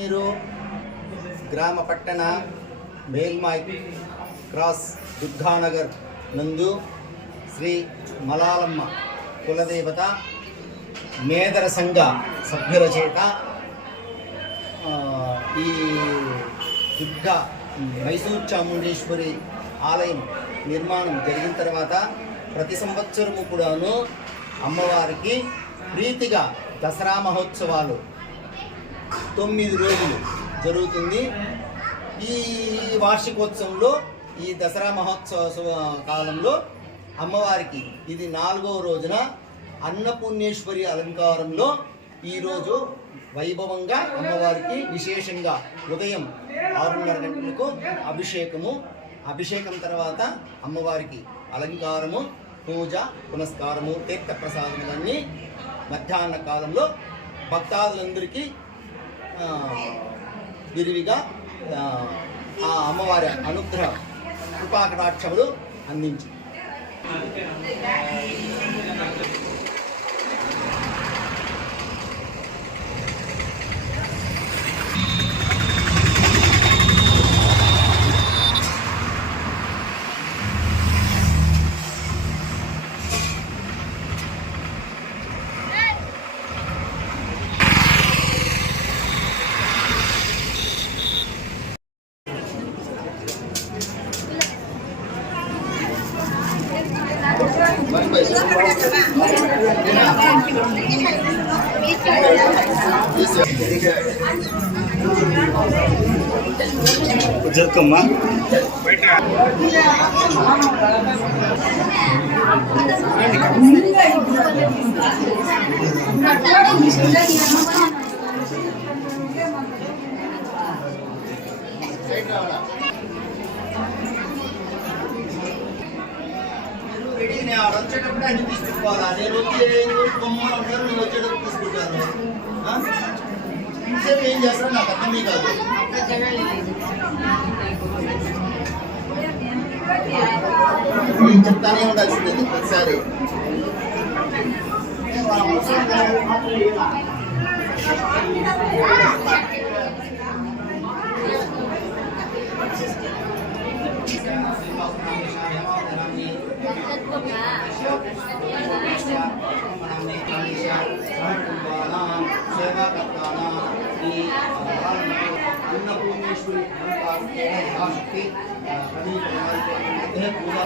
మీరు గ్రామ పట్టణ మేల్మాయ్ క్రాస్ దుర్గానగర్ నందు శ్రీ మలాలమ్మ కులదేవత మేదర సంఘ సభ్యుల చేత ఈ దుర్గా మైసూర్ చాముండేశ్వరి ఆలయం నిర్మాణం జరిగిన తర్వాత ప్రతి సంవత్సరము కూడాను అమ్మవారికి ప్రీతిగా దసరా మహోత్సవాలు తొమ్మిది రోజులు జరుగుతుంది. ఈ వార్షికోత్సవంలో ఈ దసరా మహోత్సవ కాలంలో అమ్మవారికి ఇది నాలుగవ రోజున అన్నపూర్ణేశ్వరి అలంకారంలో ఈరోజు వైభవంగా అమ్మవారికి విశేషంగా ఉదయం ఆరున్నర గంటలకు అభిషేకము. అభిషేకం తర్వాత అమ్మవారికి అలంకారము పూజ పునస్కారము తీర్థ ప్రసాదములన్నీ మధ్యాహ్న కాలంలో భక్తాదులందరికీ విరివిగా ఆ, అమ్మవారి అనుగ్రహ కృపాకటాక్షములు అందించింది జరుకమ్మా నేను ఆడ వచ్చేటప్పుడు అన్ని తీసుకుపోవాలా. నేను వచ్చే బొమ్మలు ఉంటారు మీరు వచ్చేటప్పుడు తీసుకుంటారు ఆ? ఇంతసేపు ఏం చేస్తారో నాకు అర్థమే కాదు. నేను చెప్తానే ఉండాల్సిందే ప్రతిసారి. వాళ్ళ అవసరం అన్నపూర్ణేశ్వరి శక్తి పూజ